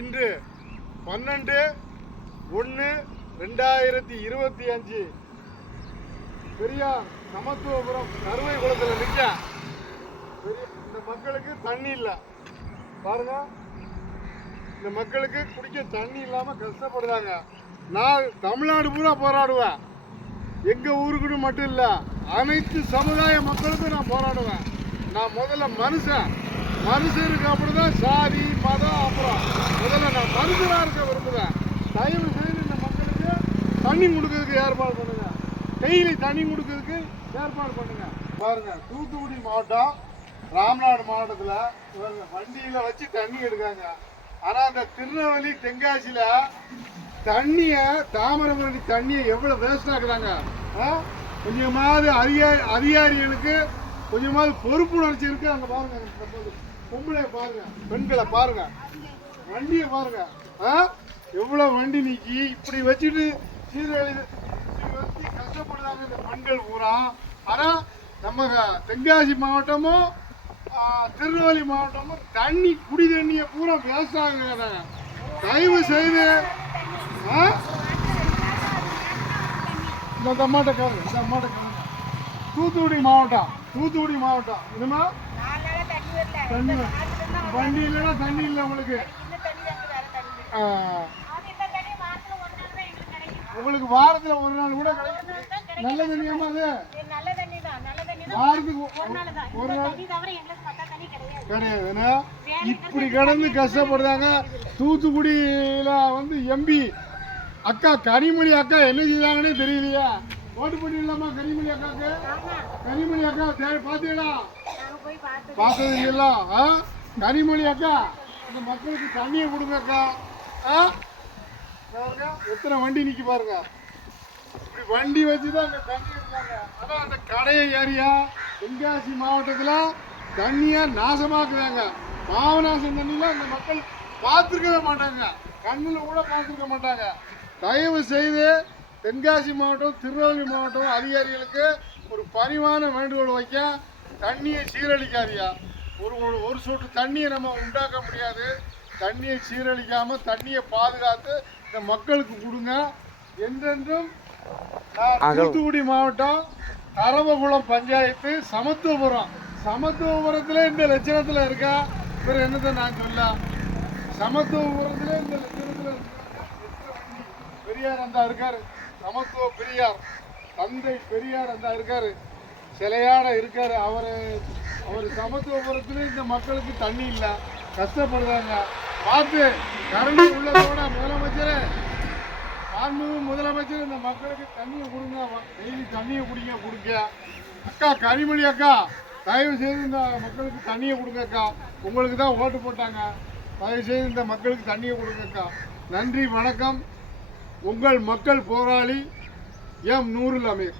இன்று பன்னெண்டு ஒன்று ரெண்டாயிரத்தி இருபத்தி அஞ்சு. பெரியார் சமத்துவபுரம் கருவை குளத்தில் நிற்க பெரிய இந்த மக்களுக்கு தண்ணி இல்லை. பாருங்க. இந்த மக்களுக்கு குடிக்க தண்ணி இல்லாமல் கஷ்டப்படுறாங்க. நான் தமிழ்நாடு பூரா போராடுவேன். எங்கள் ஊருக்குன்னு மட்டும் இல்லை அனைத்து சமுதாய மக்களுக்கும் நான் போராடுவேன். நான் முதல்ல மனுஷன். மனுஷனுக்கு அப்படிதான் சாதி மதம் அப்புறம் முதல்ல நான் மனுஷனாக இருக்க விரும்புகிறேன் தயவு செய்து இந்த மக்களுக்கு தண்ணி கொடுக்கறதுக்கு ஏற்பாடு பண்ணுங்க. டெய்லி தண்ணி கொடுக்கறதுக்கு ஏற்பாடு பண்ணுங்க. பாருங்க தூத்துக்குடி மாவட்டம் ராம்நாடு மாவட்டத்தில் வண்டியில் வச்சு தண்ணி எடுக்காங்க. ஆனால் அந்த திருநெல்வேலி தென்காசியில் தண்ணியை தாமிரபரணி தண்ணியை எவ்வளோ வேஸ்ட் ஆக்குறாங்க? கொஞ்சமாவது அதிகாரி அதிகாரிகளுக்கு கொஞ்சமாவது பொறுப்புணர்ச்சி இருக்கு அங்கே பாருங்க பொம்பளை- பொம்பளைய பாருங்க பெண்களை பாருங்க. வண்டியை பாருங்க ஆ? எவ்வளோ வண்டி நீக்கி இப்படி வச்சுட்டு சீர்கழி வச்சு கஷ்டப்படுறாங்க இந்த பெண்கள் பூரா. ஆனால் நம்ம தென்காசி மாவட்டமும் திருநெல்வேலி மாவட்டமும் தண்ணி குடி தண்ணியை பூரா வேஸ்ட் தயவு செய்து ஆ? இந்த அம்மாட்ட காரு இந்த அம்மாட்ட காரு தூத்துக்குடி மாவட்டம் தூத்துக்குடி மாவட்டம். நாலால தண்ணி வண்டி இல்லைன்னா தண்ணி இல்லை உங்களுக்கு. உங்களுக்கு வாரத்தில் ஒரு நாள் கூட. நல்ல தண்ணியாமா அது. வாரத்துக்கு ஒரு நாள் இப்படி கிடந்து கஷ்டப்படுறாங்க. தூத்துக்குடியில் வந்து எம்பி அக்கா கனிமொழி அக்கா என்ன செய்தாங்கன்னே தெரியலையா. ஓட்டு பண்ணிடலாமா கனிமொழி அக்காக்கு ஆமா. கனிமொழி அக்கா சரி பார்த்தீங்களா பார்த்தது இல்லையா ஆ? கனிமொழி அக்கா இந்த மக்களுக்கு தண்ணியை கொடுங்க அக்கா. ஆ? பாருங்க எத்தனை வண்டி நிற்கி பாருங்க. இப்படி வண்டி வச்சு தான் அங்கே தண்ணி எடுத்தாங்க அதான் அந்த கடைய ஏரியா. தென்காசி மாவட்டத்தில் தண்ணியை நாசமாக்குறாங்க. பாவநாசம் தண்ணியில் அந்த மக்கள் பார்த்துருக்கவே மாட்டாங்க. கண்ணில் கூட பார்த்துருக்க மாட்டாங்க. தயவு செய்து தென்காசி மாவட்டம் திருநெல்வேலி மாவட்டம் அதிகாரிகளுக்கு ஒரு பணிவான வேண்டுகோள் வைக்க தண்ணியை சீரழிக்காதியா ஒரு ஒரு சொட்டு தண்ணியை நம்ம உண்டாக்க முடியாது. தண்ணியை சீரழிக்காம தண்ணியை பாதுகாத்து இந்த மக்களுக்கு கொடுங்க. என்றென்றும் தூத்துக்குடி மாவட்டம் அரவகுளம் பஞ்சாயத்து சமத்துவபுரம். சமத்துவபுரத்தில் இந்த லட்சணத்தில் இருக்கா? வேறு என்னத்தை நான் சொல்ல? சமத்துவபுரத்தில் இந்த லட்சணத்தில் இருக்கா? பெரியார் அந்த இருக்காரு. சமத்துவ பெரியார் தந்தை பெரியார் அந்த இருக்காரு சிலையாட இருக்காரு. அவர் அவர் சமத்துவபுரத்தில் இந்த மக்களுக்கு தண்ணி இல்லை கஷ்டப்படுறாங்க. பார்த்து கரண்டி உள்ளதோட முதலமைச்சர் மாண்புமிகு முதலமைச்சர் இந்த மக்களுக்கு தண்ணியை கொடுங்க. டெய்லி தண்ணியை குடிங்க கொடுங்க. அக்கா கனிமொழி அக்கா தயவு செய்து இந்த மக்களுக்கு தண்ணியை கொடுங்க அக்கா. உங்களுக்கு தான் ஓட்டு போட்டாங்க. தயவு செய்து இந்த மக்களுக்கு தண்ணியை கொடுங்க அக்கா. நன்றி வணக்கம். உங்கள் மக்கள் போராளி எம் நூறுல் அமீர்.